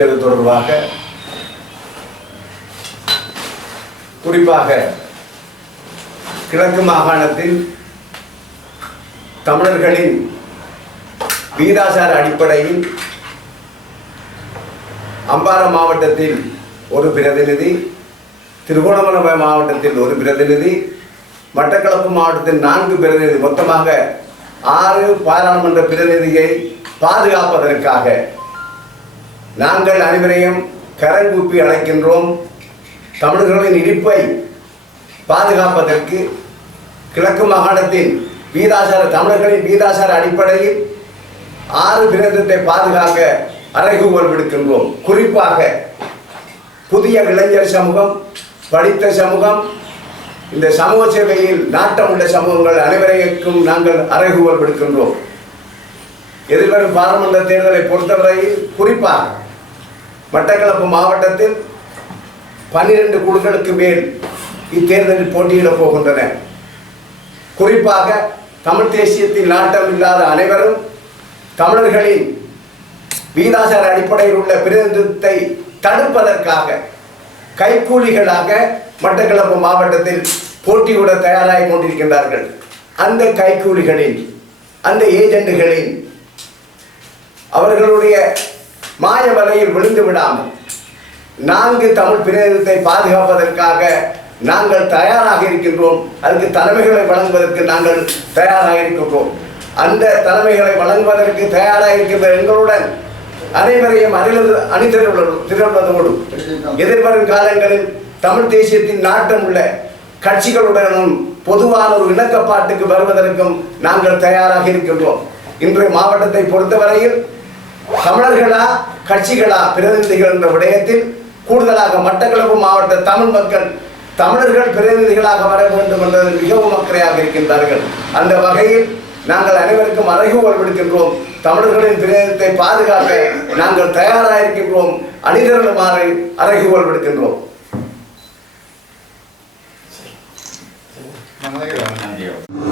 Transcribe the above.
இது தொடர்பாக குறிப்பாக கிழக்கு மாகாணத்தில் தமிழர்களின் வீதாசார அடிப்படையில் அம்பாறை மாவட்டத்தில் ஒரு பிரதிநிதி திருகோணமலை மாவட்டத்தில் ஒரு பிரதிநிதி மட்டக்களப்பு மாவட்டத்தில் நான்கு பிரதிநிதி மொத்தமாக ஆறு பாராளுமன்ற பிரதிநிதியை பாதுகாப்பதற்காக நாங்கள் அனைவரையும் கரங்கூப்பி அழைக்கின்றோம். தமிழர்களின் இருப்பை பாதுகாப்பதற்கு கிழக்கு மாகாணத்தின் வீதாசார தமிழர்களின் வீதாசார அடிப்படையில் ஆறு பிரதத்தை பாதுகாக்க அறைகூவல் விடுக்கின்றோம். குறிப்பாக புதிய இளைஞர் சமூகம் படித்த சமூகம் இந்த சமூக சேவையில் நாட்டம் உள்ள சமூகங்கள் அனைவரைக்கும் நாங்கள் அறைகூவல் விடுக்கின்றோம். எதிர்வரும் பாராளுமன்ற தேர்தலை பொறுத்தவரையில் குறிப்பாக மட்டக்களப்பு மாவட்டத்தில் பன்னிரண்டு குழுக்களுக்கு மேல் இத்தேர்தலில் போட்டியிடப் போகின்றன. குறிப்பாக தமிழ் தேசியத்தில் நாட்டம் இல்லாத அனைவரும் தமிழர்களின் வீதாசார அடிப்படையில் உள்ள பிரதிநிதித்துவத்தை தடுப்பதற்காக கைக்கூலிகளாக மட்டக்களப்பு மாவட்டத்தில் போட்டியிட தயாராகி கொண்டிருக்கின்றார்கள். அந்த கைக்கூலிகளின் அந்த ஏஜெண்டுகளின் அவர்களுடைய மாய வலையில் விழுந்து விடாமல் நான்கு தமிழ் பிரதேசத்தை பாதுகாப்பதற்காக நாங்கள் தயாராக இருக்கின்றோம். அதுக்கு தலைமைகளை வழங்குவதற்கு நாங்கள் தயாராக இருக்கின்றோம். அந்த தலைமைகளை வழங்குவதற்கு தயாராக இருக்கின்ற எங்களுடன் அனைவரையும் அணிலது அணிதிரள் திரள்வதோடு எதிர்வரும் காலங்களில் தமிழ் தேசியத்தின் நாட்டம் உள்ள கட்சிகளுடனும் பொதுவான ஒரு இணக்கப்பாட்டுக்கு வருவதற்கும் நாங்கள் தயாராக இருக்கின்றோம். இன்றைய மாவட்டத்தை பொறுத்தவரையில் தமிழர்களா கட்சிகளா பிரதிநிதிகள் என்ற விடயத்தில் கூடுதலாக மட்டக்களப்பு மாவட்ட தமிழ் மக்கள் தமிழர்கள் பிரதிநிதிகளாக வர வேண்டும் என்றது மிகவும் அக்கறையாக இருக்கின்றார்கள். அந்த வகையில் நாங்கள் அனைவருக்கும் அறைகூவல் விடுக்கின்றோம். தமிழர்களின் பிரதிநிதித்தை பாதுகாக்க நாங்கள் தயாராக இருக்கின்றோம். அணிதிரளுமாறு அறைகூவல் விடுக்கின்றோம். நன்றி